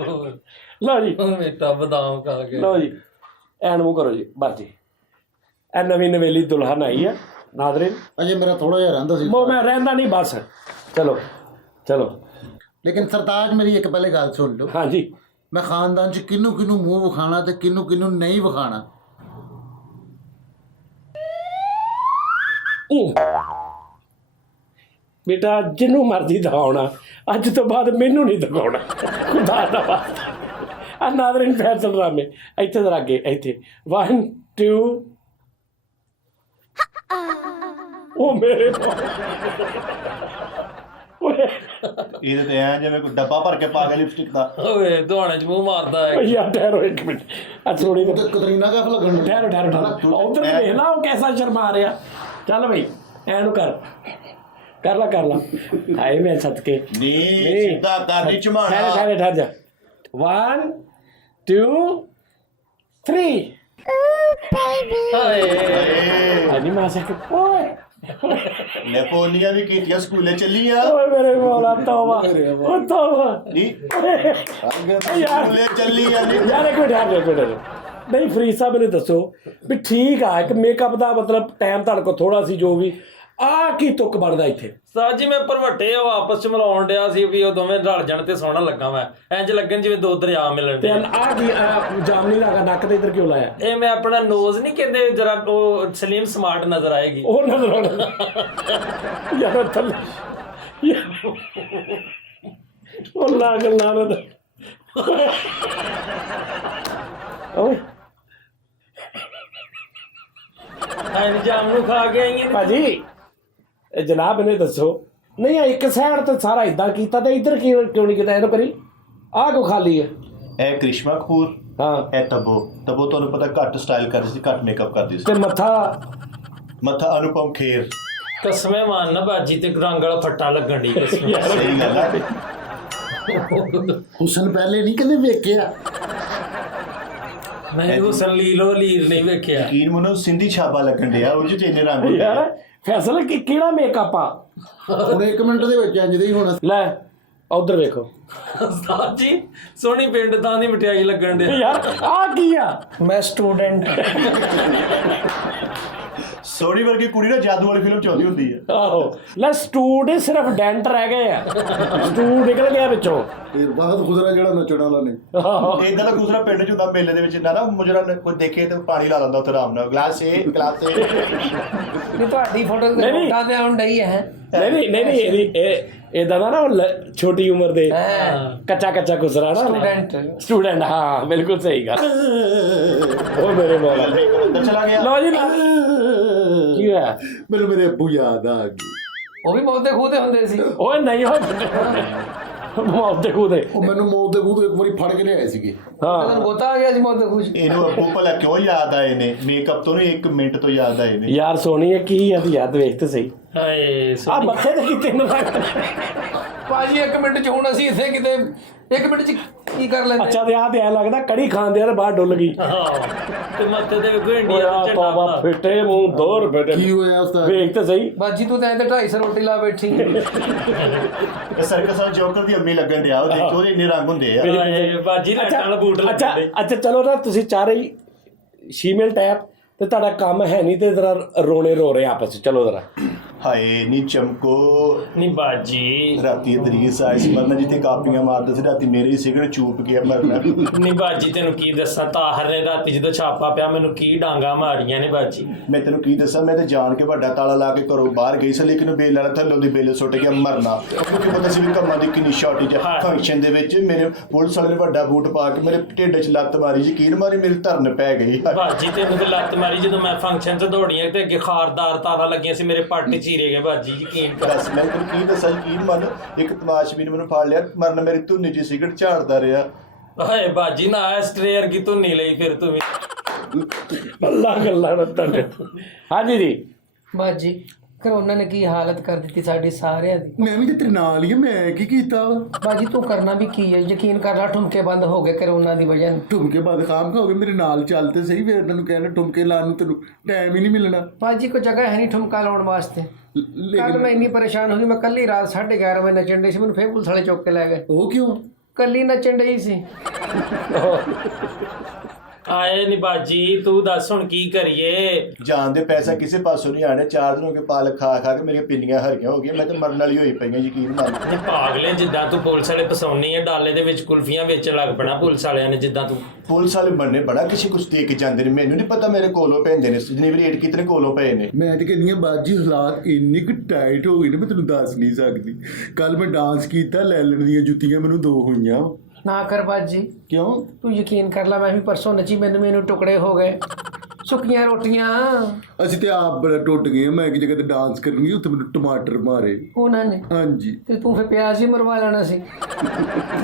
लो जी ਮਿੱਠਾ ਬਦਾਮ ਖਾ ਕੇ। ਲਓ ਜੀ ਐਨ ਮੂੰਹ ਕਰੋ ਜੀ, ਬਸ ਜੀ। ਇਹ ਨਵੀਂ ਨਵੇਲੀ ਦੁਲਹਨ ਆਈ ਹੈ ਨਾਜ਼ਰੀਨ। ਅਜੇ ਮੇਰਾ ਥੋੜਾ ਜਿਹਾ ਰਹਿੰਦਾ ਸੀ। ਮੈਂ ਰਹਿੰਦਾ ਨਹੀਂ, ਬਸ ਚਲੋ ਚਲੋ। ਲੇਕਿਨ ਸਰਤਾਜ ਮੇਰੀ ਇੱਕ ਪਹਿਲੇ ਗੱਲ ਸੁਣ ਲਓ। ਹਾਂਜੀ ਮੈਂ ਖਾਨਦਾਨ 'ਚ ਕਿਹਨੂੰ ਕਿਹਨੂੰ ਮੂੰਹ ਵਿਖਾਣਾ ਤੇ ਕਿਹਨੂੰ ਕਿਹਨੂੰ ਨਹੀਂ ਵਿਖਾਣਾ। ਬੇਟਾ ਜਿਹਨੂੰ ਮਰਜ਼ੀ ਦਿਖਾਉਣਾ, ਅੱਜ ਤੋਂ ਬਾਅਦ ਮੈਨੂੰ ਨਹੀਂ ਦਿਖਾਉਣਾ, ਖੁਦਾ ਦਾ ਵਾਸਤਾ। ਆ ਨਾਜ਼ਰੀਨ ਫੈਸਲ ਰਾਮੇ ਇੱਥੇ ਜ਼ਰਾ ਅੱਗੇ, ਇੱਥੇ 1 2। ਉਹ ਮੇਰੇ ਇਹਦੇ ਤੇ ਐ ਜਿਵੇਂ ਕੋਈ ਡੱਬਾ ਭਰ ਕੇ ਪਾ ਕੇ ਲਿਪਸਟਿਕ ਦਾ। ਓਏ ਦੁਆਣੇ ਚ ਮੂੰਹ ਮਾਰਦਾ ਹੈ। ਯਾਰ ਠਹਿਰੋ 1 ਮਿੰਟ, ਆ ਥੋੜੀ ਉਹ ਤੇ ਕਤਰੀਨਾ ਕਾ ਲੱਗਣ। ਠਹਿਰੋ ਠਹਿਰੋ ਠਹਿਰੋ, ਉਧਰ ਦੇਖ ਲਾ ਉਹ ਕੈਸਾ ਸ਼ਰਮਾ ਰਿਹਾ। ਚੱਲ ਬਈ ਐਨੂੰ ਕਰ ਕਰ ਲਾ। ਹਾਏ ਮੈਂ ਸਦਕੇ ਨਹੀਂ ਸਿੱਧਾ ਕਰਨੀ ਝਮਾਣਾ। ਠਹਿਰ ਜਾ। 1 2 3। ਹਾਏ ਹਾਂਜੀ ਮਾਂ ਸੇ ਓਏ ਨੈਪੋਲੀਆਂ ਵੀ ਕੀਤੀਆਂ ਸਕੂਲੇ ਚੱਲੀਆਂ ਓਏ ਮੇਰੇ ਮੌਲਾ ਤੌਬਾ ਓ ਤੌਬਾ ਨਹੀਂ ਯਾਰ ਸਕੂਲੇ ਚੱਲੀਆਂ ਨਹੀਂ ਯਾਰ ਇੱਕ ਮਿੰਟ ਨਹੀਂ ਫਰੀਦ ਸਾਹਿਬ ਮੈਨੂੰ ਦੱਸੋ ਵੀ ਠੀਕ ਆ ਇੱਕ ਮੇਕਅਪ ਦਾ ਮਤਲਬ ਟਾਈਮ ਤੁਹਾਡੇ ਕੋਲ ਥੋੜਾ ਸੀ ਜੋ ਵੀ ਆ ਕੀ ਤੁੱਕ ਬਣਦਾ ਇੱਥੇ ਸਾਜ ਜੀ ਮੈਂ ਭਰਵੱਟੇ ਉਹ ਆਪਸ ਚ ਮਿਲਾਉਣ ਡਿਆ ਸੀ ਵੀ ਉਹ ਦੋਵੇਂ ਰਲ ਜਾਣ ਤੇ ਸੋਹਣਾ ਲੱਗਾ ਮੈਂ ਇੰਜ ਲੱਗਣ ਜਿਵੇਂ ਦੋ ਦਰਿਆ ਮਿਲਣ ਤੇ ਦੇ ਆ ਕੀ ਜਾਮਨੀ ਲਗਾ ਨੱਕ ਤੇ ਇੱਧਰ ਕਿਉਂ ਲਾਇਆ ਇਹ ਮੈਂ ਆਪਣਾ ਨੋਜ਼ ਨਹੀਂ ਕਹਿੰਦੇ ਜਰਾ ਉਹ ਸਲੀਮ ਸਮਾਰਟ ਨਜ਼ਰ ਆਏਗੀ ਉਹ ਨਜ਼ਰ ਆਉਣਾ ਯਾਰ ਥੱਲੇ ਉਹ ਲਾ ਗੱਲਾਂ ਨਾ ਓਏ ਜਾਮ ਨੂੰ ਖਾ ਕੇ ਆਈਆਂ ਭਾਜੀ ਇਹ ਜਨਾਬ ਇਹਨੇ ਦੱਸੋ ਨਹੀਂ ਇੱਕ ਸਾਈਡ ਤੇ ਸਾਰਾ ਇਦਾਂ ਕੀਤਾ ਤੇ ਇੱਧਰ ਕਿਉਂ ਨਹੀਂ ਕੀਤਾ ਇਹਨੂੰ ਕਰੀ ਆਹ ਕੋ ਖਾਲੀ ਹੈ ਇਹ ਕ੍ਰਿਸ਼ਮਾ ਕਪੂਰ ਹਾਂ ਇਹ ਤਬੋ ਤੁਹਾਨੂੰ ਪਤਾ ਘੱਟ ਸਟਾਈਲ ਕਰਦੀ ਸੀ ਘੱਟ ਮੇਕਅਪ ਕਰਦੀ ਸੀ ਤੇ ਮੱਥਾ ਮੱਥਾ ਅਨੁਪਮ ਖੇਰ ਕਸਮੇ ਮਾਨ ਨਾ ਬਾਜੀ ਤੇ ਰੰਗ ਵਾਲਾ ਫੱਟਾ ਲੱਗਣ ਦੀ ਕਸਮ ਸਹੀ ਗੱਲ ਹੈ ਹੁਸਨ ਪਹਿਲੇ ਨਹੀਂ ਕਦੇ ਵੇਖਿਆ ਮੈਂ ਹੁਸਨ ਲੀਲੋ ਲੀਰ ਨਹੀਂ ਵੇਖਿਆ ਯਕੀਨ ਮਨੋ ਸਿੰਧੀ ਛਾਪਾ ਲੱਗਣ ਡਿਆ ਉਹ ਚ ਇੰਨੇ ਰੰਗ ਹੁੰਦੇ ਯਾਰ ਆ। ਫੈਸਲਾ ਕਿਹੜਾ ਮੇਕਅਪ ਆ ਹੁਣ 1 ਮਿੰਟ ਦੇ ਵਿੱਚ ਇੰਜ ਦੇ ਹੀ ਹੋਣਾ ਲੈ ਉਧਰ ਵੇਖੋ ਉਸਤਾਦ ਜੀ ਸੋਹਣੀ ਪਿੰਡ ਤਾਂ ਦੀ ਮਠਿਆਈ ਲੱਗਣ ਦੇ ਯਾਰ ਆ ਕੀ ਆ ਮੈਂ ਸਟੂਡੈਂਟ ਸੋਹਣੀ ਵਰਗੀ ਕੁੜੀ ਨਾ ਜਾਦੂ ਵਾਲੀ ਫਿਲਮ ਚ ਆਉਂਦੀ ਹੁੰਦੀ ਹੈ ਆਹੋ ਲੈ ਸਟੂਡ ਸਿਰਫ ਡੈਂਟ ਰਹਿ ਗਏ ਆ ਸਟੂ ਨਿਕਲ ਗਿਆ ਵਿੱਚੋਂ ਫਿਰ ਬਾਅਦ ਗੁਜ਼ਰਾ ਜਿਹੜਾ ਨੱਚਣ ਵਾਲਾ ਨੇ ਆਹੋ ਇਦਾਂ ਦਾ ਦੂਸਰਾ ਪਿੰਡ ਚ ਹੁੰਦਾ ਮੇਲੇ ਦੇ ਵਿੱਚ ਨਾ ਮੁਜਰਾ ਕੋਈ ਦੇਖੇ ਤੇ ਪਾਣੀ ਲਾ ਲੈਂਦਾ ਉੱਥੇ ਆਰਾਮ ਨਾਲ ਗਲਾਸ ਏ ਨਹੀਂ ਤੁਹਾਡੀ ਫੋਟੋ ਨਹੀਂ, ਨਹੀਂ। ਤੇ ਆਉਣ ਡਈ ਹੈ ਨਹੀਂ ਇਹ ਇਦਾਂ ਦਾ ਨਾ ਉਹ ਛੋਟੀ ਉਮਰ ਦੇ ਕੱਚਾ ਗੁਜ਼ਰਾ ਨਾ ਸਟੂਡੈਂਟ ਹਾਂ ਬਿਲਕੁਲ ਸਹੀ ਗੱਲ ਉਹ ਮੇਰੇ ਮੌਲਾ ਅੰਦਰ ਚਲਾ ਗਿਆ ਲਓ ਜੀ ਕੀ ਹੋਇਆ ਮੈਨੂੰ ਮੇਰੇ ਅੱਬੂ ਯਾਦ ਆ ਗਏ ਉਹ ਵੀ ਬਹੁਤ ਦੇ ਖੂਦੇ ਹੁੰਦੇ ਸੀ ਓਏ ਨਹੀਂ ਹੋਏ ਮੌਤ ਦੇ ਖੂਦੇ ਉਹ ਮੈਨੂੰ ਮੌਤ ਦੇ ਖੂਹ ਤੋਂ ਇੱਕ ਵਾਰੀ ਫੜ ਕੇ ਲਿਆਏ ਸੀਗੇ ਹਾਂ ਤੈਨੂੰ ਗੋਤਾ ਆ ਗਿਆ ਸੀ ਮੌਤ ਦੇ ਖੂਹ 'ਚ। ਇਹਨੂੰ ਅੱਬੂ ਭਲਾ ਕਿਉਂ ਯਾਦ ਆਏ ਨੇ ਮੇਕਅਪ ਤੋਂ ਨਹੀਂ 1 ਮਿੰਟ ਤੋਂ ਯਾਦ ਆਏ ਨੇ ਯਾਰ ਸੋਹਣੀ ਹੈ ਕੀ ਆ ਯਾਦ ਵੇਖ ਤੇ ਸਹੀ ਹਾਏ ਆ ਮੱਥੇ ਤੇ ਕਿਤੇ ਨਾ ਭਾਜੀ 1 ਮਿੰਟ 'ਚ ਹੁਣ ਅਸੀਂ ਇੱਥੇ ਕਿਤੇ 1 ਮਿੰਟ 'ਚ ਕੀ ਕਰ ਲੈਂਦੇ ਅੱਛਾ ਤੇ ਆ ਤੇ ਐ ਲੱਗਦਾ ਕੜੀ ਖਾਂਦੇ ਆ ਤੇ ਬਾਹਰ ਡੁੱਲ ਗਈ ਤੇ ਮੱਥੇ ਤੇ ਵੇਖੋ ਇੰਡੀਆ ਓਏ ਦਾ ਤੋਬਾ ਝੰਡਾ ਫਿੱਟੇ ਮੂੰਹ 2 ਰੁਪਏ ਦੇ ਕੀ ਹੋਇਆ ਉਸਤਾਦ ਵੇਖ ਤੇ ਸਹੀ ਬਾਜੀ ਤੂੰ ਤਾਂ ਐਂ ਤੇ 250 ਰੋਟੀ ਲਾ ਬੈਠੀ ਇਹ ਸਰਕਸ ਵਾਲਾ ਜੋਕਰ ਦੀ ਅੰਮੀ ਲੱਗਣ ਡਿਆ ਉਹ ਦੇਖੋ ਉਹਦੇ ਇੰਨੇ ਰੰਗ ਹੁੰਦੇ ਆ ਹਾਏ ਬਾਜੀ ਲੱਟਾਂ ਨਾਲ ਬੂਟ ਅੱਛਾ ਲੱਗਦੇ ਅੱਛਾ ਚਲੋ ਨਾ ਤੁਸੀਂ ਚਾਰੇ ਹੀ ਸ਼ੀਮੇਲ ਟੈਪ ਤੇ ਤੁਹਾਡਾ ਕੰਮ ਹੈ ਨਹੀਂ ਤੇ ਜ਼ਰਾ ਰੋਣੇ ਰੋ ਰਹੇ ਆਪਸ ਚ ਚਲੋ ਜ਼ਰਾ ਹਾਏ ਨੀ ਚਮਕੋ ਨਹੀਂ ਬਾਜੀ ਰਾਤੀ ਦਰੀਸ ਆਈ ਸੀ ਮਰਨਾ ਜਿੱਥੇ ਕਾਪੀਆਂ ਮਾਰਦੇ ਸੀ ਰਾਤੀ ਮੇਰੇ ਹੀ ਸਿਗਰਟ ਚੂਪ ਗਿਆ ਮਰਨਾ ਨਹੀਂ ਬਾਜੀ ਤੈਨੂੰ ਕੀ ਦੱਸਾਂ ਤਾਹਰ ਨੇ ਰਾਤੀ ਜਦੋਂ ਛਾਪਾ ਪਿਆ ਮੈਨੂੰ ਕੀ ਡਾਂਗਾ ਮਾਰੀਆਂ ਨੇ ਬਾਜੀ ਮੈਂ ਤੈਨੂੰ ਕੀ ਦੱਸਾਂ ਮੈਂ ਤੇ ਜਾਣ ਕੇ ਵੱਡਾ ਤਾਲਾ ਲਾ ਕੇ ਘਰੋਂ ਬਾਹਰ ਗਈ ਸੀ ਲੇਕਿਨ ਬੇਲ ਵਾਲਾ ਥੱਲੋਂ ਦੀ ਬੇਲ ਸੁੱਟ ਗਿਆ ਮਰਨਾ ਕਿਉਂਕਿ ਪਤਾ ਸੀ ਵੀ ਕੰਮਾਂ ਦੀ ਕਿੰਨੀ ਸ਼ਾਰਟੇਜ ਹੈ ਫੰਕਸ਼ਨ ਦੇ ਵਿੱਚ ਮੇਰੇ ਪੁਲਿਸ ਵਾਲੇ ਨੇ ਵੱਡਾ ਬੂਟ ਪਾ ਕੇ ਮੇਰੇ ਢਿੱਡ 'ਚ ਲੱਤ ਮਾਰੀ ਯਕੀਨ ਮਾਰੀ ਮੇਰੀ ਧਰਨ ਪੈ ਗਈ ਬਾਜੀ ਤੈਨੂੰ ਤੇ ਲੱਤ ਮਾਰੀ ਜਦੋਂ ਮੈਂ ਫੰਕਸ਼ਨ 'ਚ ਦੌੜੀਆਂ ਤੇ ਅੱਗੇ ਖਾਰਦਾਰ ਤਾਰਾਂ ਲੱਗੀਆਂ ਸੀ ਮੇਰੇ ਪੱਟ ਚੀਰੇ ਗਏ ਬਾਜੀ ਯਕੀਨ ਕਰ ਬਸ ਮੈਂ ਤੈਨੂੰ ਕੀ ਦੱਸਾਂ ਯਕੀਨ ਮੰਨ ਇੱਕ ਤਮਾਸ਼ਬੀ ਨੇ ਮੈਨੂੰ ਫੜ ਲਿਆ ਮਰਨ ਮੇਰੀ ਧੁੰਨੀ 'ਚ ਸਿਗਰਟ ਝਾੜਦਾ ਰਿਹਾ ਹਾਏ ਬਾਜੀ ਨਾ ਸਟ੍ਰੇਅਰ ਕੀ ਧੁੰਨੀ ਲਈ ਫਿਰ ਤੂੰ ਵੀ ਅੱਲਾ ਗੱਲਾਂ ਨਾ ਤੰਨੇ ਹਾਂਜੀ ਜੀ ਬਾਜੀ ਕਰੋਨਾ ਨੇ ਕੀ ਹਾਲਤ ਕਰ ਦਿੱਤੀ ਸਾਡੀ ਸਾਰਿਆਂ ਦੀ ਮੈਂ ਵੀ ਤੇ ਤੇਰੇ ਨਾਲ ਹੀ ਆ ਮੈਂ ਕੀ ਕੀਤਾ ਵਾ ਬਾਜੀ ਤੂੰ ਕਰਨਾ ਵੀ ਕੀ ਹੈ ਯਕੀਨ ਕਰ ਲੈ ਠੁਮਕੇ ਬੰਦ ਹੋ ਗਏ ਕਰੋਨਾ ਦੀ ਵਜ੍ਹਾ ਨਾਲ ਠੁਮਕੇ ਬਾਅਦ ਖਾਮ ਖਾਓਗੇ ਮੇਰੇ ਨਾਲ ਚੱਲ ਤੇ ਸਹੀ ਫਿਰ ਤੈਨੂੰ ਕਹਿਣਾ ਠੁਮਕੇ ਲਾਉਣ ਨੂੰ ਤੈਨੂੰ ਟਾਈਮ ਹੀ ਨਹੀਂ ਮਿਲਣਾ ਬਾਜੀ ਕੋਈ ਜਗ੍ਹਾ ਹੈ ਨਹੀਂ ਠੁਮਕਾ ਲਾਉਣ ਵਾਸਤੇ ਕੱਲ ਮੈਂ ਇੰਨੀ ਪਰੇਸ਼ਾਨ ਹੋ ਗਈ ਮੈਂ ਕੱਲੀ ਰਾਤ 11:30 ਵਜੇ ਨੱਚਣ ਡਈ ਸੀ ਮੈਨੂੰ ਫੇਰ ਪੁਲਿਸ ਵਾਲੇ ਚੁੱਕ ਕੇ ਲੈ ਗਏ ਉਹ ਕਿਉਂ ਕੱਲੀ ਨੱਚਣ ਡਈ ਸੀ ਆਏ ਨੀ ਬਾਜੀ ਤੂੰ ਦੱਸ ਹੁਣ ਕੀ ਕਰੀਏ ਜਾਨ ਦੇ ਪੈਸਾ ਕਿਸੇ ਪਾਸੋਂ ਨਹੀਂ ਆਣੇ 4 ਦਿਨ ਹੋ ਗਏ ਪਾਲਕ ਖਾ ਖਾ ਕੇ ਮੇਰੀਆਂ ਪਿੰਨੀਆਂ ਹਰੀਆਂ ਹੋ ਗਈਆਂ ਮੈਂ ਤਾਂ ਮਰਨ ਵਾਲੀ ਹੋਈ ਪਈਆਂ ਯਕੀਨ ਮੰਨ ਤੇ ਪਾਗਲੇ ਜਿੱਦਾਂ ਤੂੰ ਪੁਲਿਸ ਵਾਲੇ ਪਸਾਉਣੀ ਹੈ ਡਾਲੇ ਦੇ ਵਿੱਚ ਕੁਲਫੀਆਂ ਵੇਚਣ ਲੱਗ ਪੈਣਾ ਪੁਲਿਸ ਵਾਲਿਆਂ ਨੇ ਜਿੱਦਾਂ ਤੂੰ ਪੁਲਿਸ ਵਾਲੇ ਬੰਨੇ ਬੜਾ ਕਿਸੇ ਕੁਛ ਦੇ ਕੇ ਜਾਂਦੇ ਨੇ ਮੈਨੂੰ ਨਹੀਂ ਪਤਾ ਮੇਰੇ ਕੋਲੋਂ ਪੈਂਦੇ ਨੇ ਜਿੰਨੀ ਵੀ ਰੇਟ ਕਿਤਨੇ ਕੋਲੋਂ ਪਏ ਨੇ ਮੈਂ ਤੇ ਕਹਿੰਦੀ ਆ ਬਾਜੀ ਹਾਲਾਤ ਇੰਨੀ ਕੁ ਟਾਈਟ ਹੋ ਗਈ ਨੇ ਮੈਂ ਤੈਨੂੰ ਦੱਸ ਨਹੀਂ ਸਕਦੀ ਕੱਲ ਮੈਂ ਡਾਂਸ ਕੀਤਾ ਲੈ ਲੈਣ ਦੀਆਂ ਜੁੱਤੀਆਂ ਮੈਨੂੰ 2 ਹੋਈਆਂ ਨਾ ਕਰ ਬਾਜੀ ਕਿਉਂ ਤੂੰ ਯਕੀਨ ਕਰ ਲੈ ਮੈਂ ਵੀ ਪਰਸੋਂ ਨੱਚੀ ਮੈਨੂੰ ਟੁਕੜੇ ਹੋ ਗਏ ਸੁੱਕੀਆਂ ਰੋਟੀਆਂ ਅਸੀਂ ਤੇ ਆਪ ਬੜਾ ਟੁੱਟ ਗਏ ਮੈਂ ਇੱਕ ਜਗ੍ਹਾ ਤੇ ਡਾਂਸ ਕਰਨੀ ਉੱਥੇ ਮੈਨੂੰ ਟਮਾਟਰ ਮਾਰੇ ਉਹਨਾਂ ਨੇ ਹਾਂਜੀ ਤੇ ਤੂੰ ਫੇ ਪਿਆਜ਼ ਹੀ ਮਰਵਾ ਲੈਣਾ ਸੀ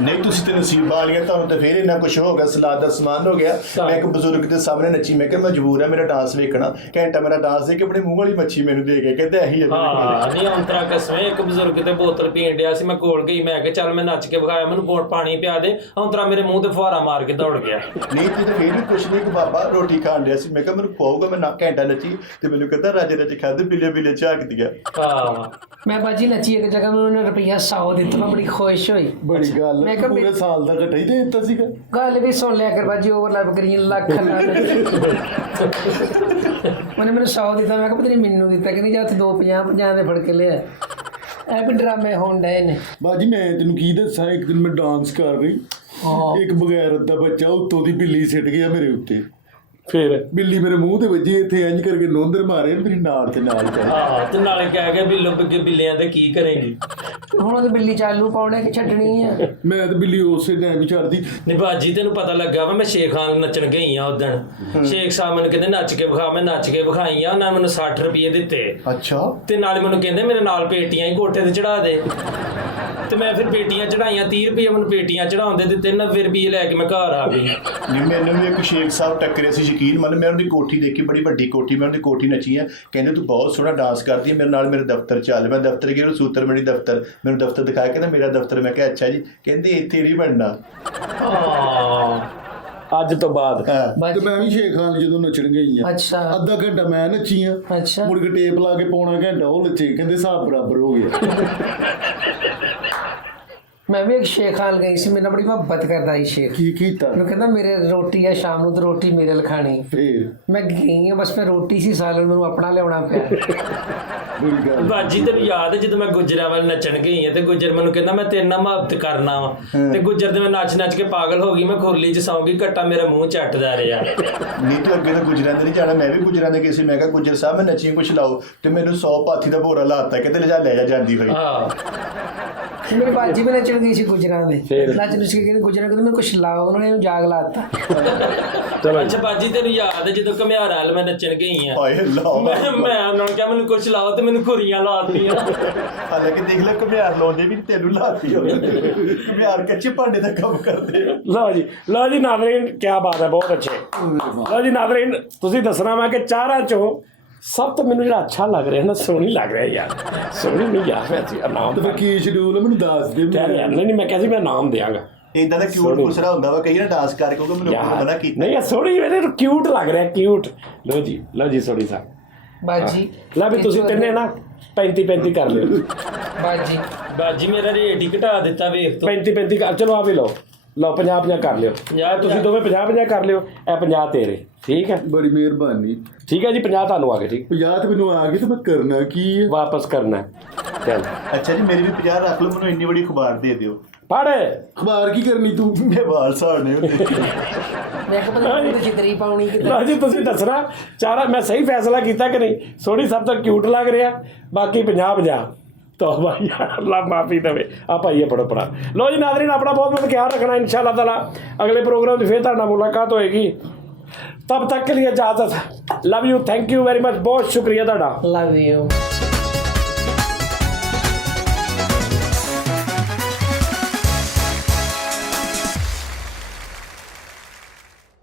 ਨਹੀਂ ਤੁਸੀਂ ਤੇ ਨਸੀਬ ਵਾਲੀਆਂ ਤੁਹਾਨੂੰ ਤਾਂ ਫੇਰ ਇੰਨਾ ਕੁਝ ਹੋ ਗਿਆ ਸਲਾਦ ਦਾ ਸਮਾਨ ਹੋ ਗਿਆ ਮੈਂ ਇੱਕ ਬਜ਼ੁਰਗ ਦੇ ਸਾਹਮਣੇ ਨੱਚੀ ਮੈਂ ਕਿਹਾ ਮਜਬੂਰ ਹੈ ਮੇਰਾ ਡਾਂਸ ਵੇਖਣਾ ਘੰਟਾ ਮੇਰਾ ਡਾਂਸ ਦੇਖ ਕੇ ਆਪਣੇ ਮੂੰਹ ਵਾਲੀ ਮੱਛੀ ਮੈਨੂੰ ਦੇ ਕੇ ਕਹਿੰਦੇ ਇਹੀ ਹੈ ਹਾਂ ਨਹੀਂ ਅੰਤਰਾ ਕਸਮੇ ਇੱਕ ਬਜ਼ੁਰਗ ਤੇ ਬੋਤਲ ਪੀਣ ਡਿਆ ਸੀ ਮੈਂ ਕੋਲ ਗਈ ਮੈਂ ਕਿਹਾ ਚੱਲ ਮੈਂ ਨੱਚ ਕੇ ਵਿਖਾਇਆ ਮੈਨੂੰ ਪਾਣੀ ਪਿਆ ਦੇ ਅੰਤਰਾ ਮੇਰੇ ਮੂੰਹ ਤੇ ਫੁਹਾਰਾ ਮਾਰ ਕੇ ਦੌੜ ਗਿਆ ਨਹੀਂ ਤੇ ਫੇਰ ਵੀ ਕੁਛ ਨਹੀਂ ਕਿ ਬਾਬਾ ਰੋਟੀ ਖਾਣ ਡਿਆ ਸੀ ਮੈਂ ਕਿਹਾ ਕਿਹਾ ਮੈਨੂੰ ਖਵਾਊਗਾ, ਮੈਂ ਨਾ ਘੰਟਾ ਨੱਚੀ ਤੇ ਮੈਨੂੰ ਕਹਿੰਦਾ ਰਾਜੇ ਰਾਜੇ ਖਾਦੇ ਬਿੱਲੇ ਬਿੱਲੇ ਝਾਕਦੀਆਂ। ਹਾਂ ਮੈਂ ਬਾਜੀ ਨੱਚੀ ਇੱਕ ਜਗ੍ਹਾ ਮੈਨੂੰ ਉਹਨੇ ਰੁਪਈਆ 100 ਦਿੱਤਾ, ਮੈਂ ਬੜੀ ਖੁਸ਼ ਹੋਈ। ਬੜੀ ਗੱਲ ਮੈਂ ਕਿਹਾ ਪੂਰੇ ਸਾਲ ਦਾ ਘਟਾ ਹੀ ਦੇ ਦਿੱਤਾ ਸੀਗਾ। ਗੱਲ ਵੀ ਸੁਣ ਲਿਆ ਕਰ ਬਾਜੀ, ਓਵਰਲੈਪ ਕਰੀ ਲੱਖ ਨਾਲ ਉਹਨੇ ਮੈਨੂੰ 100 ਦਿੱਤਾ। ਮੈਂ ਕਿਹਾ ਪਤਾ ਨਹੀਂ ਮੈਨੂੰ ਦਿੱਤਾ ਕਿ ਨਹੀਂ, ਜਾਂ ਉੱਥੇ 250 ਦੇ ਫੜ ਕੇ ਲਿਆ। ਇਹ ਵੀ ਡਰਾਮੇ ਹੋਣ ਡਏ ਨੇ। ਬਾਜੀ ਮੈਂ ਤੈਨੂੰ ਕੀ ਦੱਸਾਂ, ਇੱਕ ਦਿਨ ਮੈਂ ਡਾਂਸ ਕਰ ਰਹੀ, ਇੱਕ ਬਗੈਰਤ ਦਾ ਬੱਚਾ ਉੱਤੋਂ ਦੀ ਬਿੱਲੀ ਸਿੱਟ ਗਿਆ ਮੇਰੇ ਉੱਤੇ। ਫਿਰ ਬਿੱਲੀ ਮੇਰੇ ਮੂੰਹ ਤੇ ਵੱਜੀ, ਇੱਥੇ ਇੰਜ ਕਰਕੇ ਨੋਂਦਰ ਮਾਰੇ ਮੇਰੀ ਨਾੜ ਤੇ ਨਾਲ ਚੱਲ। ਹਾਂ ਤੇ ਨਾਲੇ ਕਹਿ ਕੇ ਬਿੱਲਿਆਂ ਤੇ ਕੀ ਕਰੇਗੀ। ਹੁਣ ਉਹਦੇ ਬਿੱਲੀ ਚਾਲੂ ਪਾਉਣੇ ਕਿ ਛੱਡਣੀ ਆ? ਮੈਂ ਤੇ ਬਿੱਲੀ ਉਸੇ ਟਾਈਮ ਹੀ ਛੱਡਦੀ। ਨਹੀਂ ਬਾਜੀ ਤੈਨੂੰ ਪਤਾ ਲੱਗਾ ਵਾ ਮੈਂ ਸ਼ੇਖ ਖਾਨ ਨੱਚਣ ਗਈ ਆ ਉਦਣ। ਸ਼ੇਖ ਸਾਹਿਬ ਮੈਨੂੰ ਕਹਿੰਦੇ ਨੱਚ ਕੇ ਵਿਖਾ, ਮੈਂ ਨੱਚ ਕੇ ਵਿਖਾਈ ਆ। ਉਹਨਾਂ ਨੇ ਮੈਨੂੰ 60 ਰੁਪਏ ਦਿੱਤੇ ਅੱਛਾ। ਤੇ ਨਾਲੇ ਮੈਨੂੰ ਕਹਿੰਦੇ ਮੇਰੇ ਨਾਲ ਪੇਟੀਆਂ ਹੀ ਕੋਠੇ ਤੇ ਚੜਾ ਦੇ। ਤੇ ਮੈਂ ਫਿਰ ਪੇਟੀਆਂ ਚੜਾਈਆਂ, 30 ਰੁਪਏ ਮੈਨੂੰ ਪੇਟੀਆਂ ਚੜਾਉਂਦੇ ਦਿੱਤੇ, 90 ਰੁਪਏ ਲੈ ਕੇ ਮੈਂ ਘਰ ਆ ਗਈ। ਨਹੀਂ ਮੈਨੂੰ ਵੀ ਇੱਕ ਸ਼ੇਖ ਸਾਹਿਬ ਟੱਕਰੇ ਸੀ, ਯਕੀਨ ਮੰਨ। ਮੈਂ ਉਹਦੀ ਕੋਠੀ ਦੇਖੀ, ਬੜੀ ਵੱਡੀ ਕੋਠੀ, ਮੈਂ ਉਹਦੀ ਕੋਠੀ ਨੱਚੀ ਆ। ਕਹਿੰਦੇ ਤੂੰ ਬਹੁਤ ਸੋਹਣਾ ਡਾਂਸ ਕਰਦੀ ਹੈ, ਮੇਰੇ ਨਾਲ ਮੇਰੇ ਦਫ਼ਤਰ ਚੱਲ। ਮੈਂ ਦਫ਼ਤਰ ਗਿਆ, ਸੂਤਰ ਮੇਰੀ ਦਫ਼ਤਰ, ਮੈਨੂੰ ਦਫ਼ਤਰ ਦਿਖਾਇਆ, ਕਹਿੰਦਾ ਮੇਰਾ ਦਫ਼ਤਰ। ਮੈਂ ਕਿਹਾ ਅੱਛਾ ਜੀ। ਕਹਿੰਦੇ ਇੱਥੇ ਨਹੀਂ ਬਣਨਾ। ਅੱਜ ਤੋਂ ਬਾਅਦ ਤੇ ਮੈਂ ਵੀ ਸ਼ੇਖ ਖਾਨ ਜਦੋਂ ਨੱਚਣ ਗਈ ਆ, ਅੱਛਾ ਅੱਧਾ ਘੰਟਾ ਮੈਂ ਨੱਚੀ ਆ, ਅੱਛਾ। ਮੁੜ ਕੇ ਟੇਪ ਲਾ ਕੇ ਪੌਣਾ ਘੰਟਾ ਉਹ ਨੱਚੇ, ਕਹਿੰਦੇ ਹਿਸਾਬ ਬਰਾਬਰ ਹੋ ਗਿਆ। ਮੈਂ ਵੀ ਇੱਕ ਸ਼ੇਖ ਖਾਨ ਗਈ ਸੀ, ਮੇਰੇ ਨਾਲ ਬੜੀ ਮੁਹੱਬਤ ਕਰਦਾ ਸੀ ਸ਼ੇਖ। ਕੀ ਕੀਤਾ ਮੈਨੂੰ ਕਹਿੰਦਾ ਮੇਰੇ ਰੋਟੀ ਆ ਸ਼ਾਮ ਨੂੰ, ਤੇ ਰੋਟੀ ਮੇਰੇ ਲਈ ਖਾਣੀ। ਫੇਰ? ਮੈਂ ਗਈ ਆ, ਬਸ ਮੈਂ ਰੋਟੀ ਸੀ, ਸਾਲਨ ਮੈਨੂੰ ਆਪਣਾ ਲਿਆਉਣਾ ਪਿਆ। ਬੜੀ ਗੱਲ। ਬਾਜੀ ਤੈਨੂੰ ਯਾਦ ਹੈ ਜਦੋਂ ਮੈਂ ਗੁੱਜਰਾਂ ਵੱਲ ਨੱਚਣ ਗਈ ਆ ਤੇ ਗੁੱਜਰ ਮੈਨੂੰ ਕਹਿੰਦਾ ਮੈਂ ਤੇਰੇ ਨਾਲ ਮੁਹੱਬਤ ਕਰਨਾ ਵਾ। ਤੇ ਗੁੱਜਰ ਤੇ ਮੈਂ ਨੱਚ ਨੱਚ ਕੇ ਪਾਗਲ ਹੋ ਗਈ। ਮੈਂ ਖੁਰਲੀ 'ਚ ਸੌਂਗੀ, ਘੱਟਾ ਮੇਰਾ ਮੂੰਹ ਚੱਟਦਾ ਰਿਹਾ। ਨਹੀਂ ਤੇ ਅੱਗੇ ਤਾਂ ਗੁਜਰਾਂ ਦੇ ਨਹੀਂ ਜਾਣਾ। ਮੈਂ ਵੀ ਗੁਜਰਾਂ ਦੇ ਕਿਸੇ, ਮੈਂ ਕਿਹਾ ਗੁਜਰ ਸਾਹਿਬ ਮੈਂ ਨੱਚੀ ਕੁਛ ਲਾਓ, ਤੇ ਮੈਨੂੰ 100 ਪਾਥੀ ਦਾ ਭੋਰਾ ਲਾਤਾ, ਕਹਿੰਦੇ ਲੈ ਜਾ ਜਾਂਦੀ ਹੋਈ। ਹਾਂ ਮੇਰੀ ਬਾਜੀ ਵੀ ਨੱਚਣ ਗਈ ਸੀ ਗੁਜਰਾਂ ਦੇ, ਨੱਚ ਨੱਚ ਕੇ ਕਹਿੰਦੇ ਗੁਜਰਾਂ ਕਹਿੰਦੇ ਮੈਨੂੰ ਕੁਛ ਲਾਓ, ਉਹਨਾਂ ਨੇ ਇਹਨੂੰ ਜਾਗ ਲਾਤਾ। ਅੱਛਾ ਬਾਜੀ ਤੈਨੂੰ ਯਾਦ ਹੈ ਜਦੋਂ ਘੁਮਿਆਰਾਂ ਵੱਲ ਮੈਂ ਨੱਚਣ ਗਈ ਆ, ਹਾਏ ਲਾਓ। ਮੈਂ ਉਹਨਾਂ ਨੂੰ ਕਿਹਾ ਮੈਨੂੰ ਕੁਛ ਲਾਓ ਤੇ ਮੈਨੂੰ ਖੁਰੀਆਂ ਲਾਤੀਆਂ। ਹਾਲਾਂਕਿ ਦੇਖ ਲੈ ਘੁਮਿਆਰ ਲਾਉਂਦੇ ਵੀ ਨੀ, ਤੈਨੂੰ ਲਾਤੀ ਹੋਵੇ। ਘੁਮਿਆਰ ਕੱਚੇ ਭਾਂਡੇ ਦਾ ਕੰਮ ਕਰਦੇ ਆ। ਲਓ ਜੀ ਨਾਜ਼ਰੀਨ, ਕੀ ਬਾਤ ਹੈ, ਬਹੁਤ ਅੱਛੇ। ਲਓ ਜੀ ਨਾਜ਼ਰੀਨ, ਤੁਸੀਂ ਦੱਸਣਾ ਵਾ ਕਿ ਚਾਰਾਂ ਚੋਂ ਸਭ ਤੋਂ ਮੈਨੂੰ ਜਿਹੜਾ ਅੱਛਾ ਲੱਗ ਰਿਹਾ ਨਾ, ਸੋਹਣੀ ਲੱਗ ਰਿਹਾ ਯਾਰ, ਸੋਹਣੀ ਨਹੀਂ ਯਾਰ। ਮੈਂ ਨਾਮ ਤੇ ਫਿਰ ਕੀ ਸ਼ਡਿਊਲ ਮੈਨੂੰ ਦੱਸ ਦੇ। ਨਹੀਂ ਮੈਂ ਕਿਹਾ ਸੀ ਮੈਂ ਨਾਮ ਦਿਆਂਗਾ। ਇਦਾਂ ਦਾ ਕਿਊਟ ਪੁੱਛਣਾ ਹੁੰਦਾ ਵਾ ਕਈ ਨਾ ਡਾਂਸ ਕਰਕੇ, ਕਿਉਂਕਿ ਮੈਨੂੰ ਮਨਾ ਕੀਤਾ। ਨਹੀਂ ਇਹ ਸੋਹਣੀ, ਮੇਰੇ ਕਿਊਟ ਲੱਗ ਰਿਹਾ, ਕਿਊਟ। ਲਓ ਜੀ ਸੋਹਣੀ ਸਾਹਿਬ ਬਾਜੀ ਲੈ ਵੀ ਤੁਸੀਂ ਤਿੰਨੇ ਨਾ 35 ਕਰ ਲਿਓ। ਬਾਜੀ ਮੇਰਾ ਰੇਟ ਹੀ ਘਟਾ ਦਿੱਤਾ ਵੇਖ ਤੂੰ। 35 ਕਰ, ਚਲੋ ਆ ਵੀ ਲਓ 50 ਕਰ ਲਿਓ। ਤੁਸੀਂ ਦੋਵੇਂ 50 ਕਰ ਲਿਓ, ਇਹ 50 ਤੇਰੇ, ਠੀਕ ਹੈ। ਬੜੀ ਮਿਹਰਬਾਨੀ। ਠੀਕ ਹੈ ਜੀ, 50 ਤੁਹਾਨੂੰ ਆ ਗਏ, ਠੀਕ। 50 ਤੇ ਮੈਨੂੰ ਆ ਗਈ, ਤੇ ਮੈਂ ਕਰਨਾ ਕੀ ਹੈ? ਵਾਪਸ ਕਰਨਾ ਚੱਲ। ਅੱਛਾ ਜੀ, ਮੇਰੀ ਵੀ 50 ਰੱਖ ਲਓ, ਮੈਨੂੰ ਇੰਨੀ ਬੜੀ ਅਖਬਾਰ ਦੇ ਦਿਓ। ਫੜ ਅਖਬਾਰ ਕੀ ਕਰਨੀ ਤੂੰ? ਮੇਰੇ ਵਾਲ ਸਾੜਨੇ ਹੁੰਦੇ। ਮੈਂ ਕਿਹਾ ਪਤਾ ਨਹੀਂ ਚਿਤਰੀ ਪਾਉਣੀ ਕਿਤੇ। ਲਓ ਜੀ ਤੁਸੀਂ ਦੱਸਣਾ ਚਾਰਾ ਮੈਂ ਸਹੀ ਫੈਸਲਾ ਕੀਤਾ ਕਿ ਨਹੀਂ। ਸੋਹਣੀ ਸਭ ਤੋਂ ਕਿਊਟ ਲੱਗ ਰਿਹਾ, ਬਾਕੀ 50 ਤੋਬਾ ਯਾਰ, ਅੱਲਾ ਮਾਫੀ ਦੇਵੇ। ਆ ਭਾਈ ਪੜੋ ਪੜਾ। ਲਓ ਜੀ ਨਾਜ਼ਰੀਨ, ਆਪਣਾ ਬਹੁਤ ਬਹੁਤ ਖਿਆਲ ਰੱਖਣਾ। ਇਨਸ਼ਾਅੱਲਾ ਤਾਲਾ ਅਗਲੇ ਪ੍ਰੋਗਰਾਮ 'ਚ ਫਿਰ ਤੁਹਾਡੇ ਨਾਲ ਮੁਲਾਕਾਤ ਹੋਏਗੀ। तब तक के लिए इजाजत। Love you, thank you very much, बहुत शुक्रिया ਤੁਹਾਡਾ। Love you.